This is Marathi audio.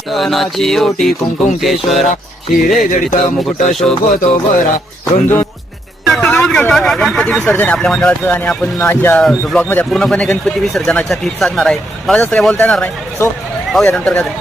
सणाची ओटी कुंकुमकेश्वरा हिरे जडित मुकुट शोभतो बरा. गणपती विसर्जन आहे आपल्या मंडळाचं आणि आपण आजच्या ब्लॉग मध्ये पूर्णपणे गणपती विसर्जनाच्या क्लिप सांगणार आहे. मला जास्त काही बोलता येणार नाही, सो पाहूया नंतर काय.